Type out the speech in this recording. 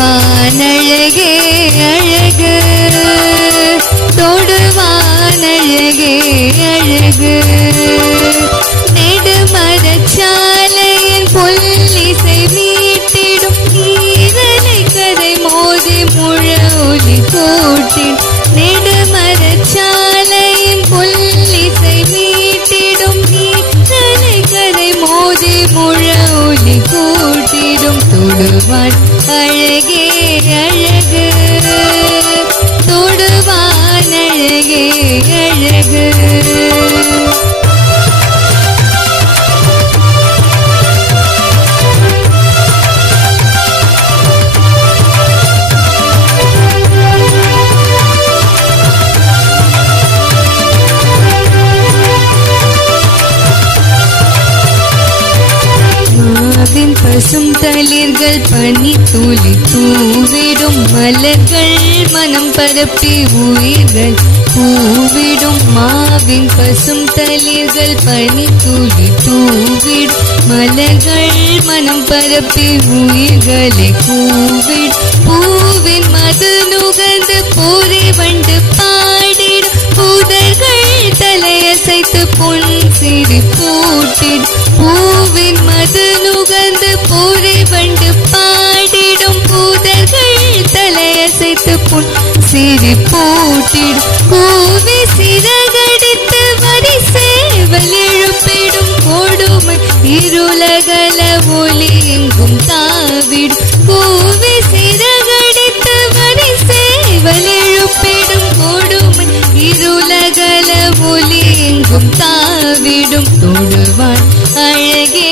தொடுவானழகே அழகு, தொடுவானழகே அழகு, நெடுமரச்சாலையின் புல்லிசை மீட்டிடும் ஈரலை கதை மோதி முழொலி கூட்டிடும், நெடுமரச்சாலையின் புல்லிசை மீட்டிடும் ஈரலை கதை மோதி முழொலி கூட்டிடும். தொடுவான் அழகே அழகு, தொடுவான் அழகே அழகு. பசும் தளிர்கள் பனி துளி தூவிடும், மலர்கள் மனம் பரப்பி உயிர்கள் பூவிடும். மாவின் பசும் தளிர்கள் பனி துளி தூவிடும், மலர்கள் மனம் பரப்பி உயிர்களை கூவிடும். பூவின் மது நுகர்ந்து பூரி வண்டு பாடிடும், பூதர்கள் தலையசைத்து பொன் சிரி பூட்டிடும். பூவின் மது நுகர்ந்து பூரி வண்டு பாடிடும், பூதர்கள் தலையசைத்து பொன் சிரி பூட்டிடும். பூவி சிறகடித்து வரி சேவல் எழுப்பிடும், கொடுமை இருளகல ஒளி எங்கும் தாவிடும். பூவி சிறகடித்து வரி சேவல் எழுப்பிடும், கொடுமை இருளகல ஒளி எங்கும் தாவிடும். தொடுவான் அழகே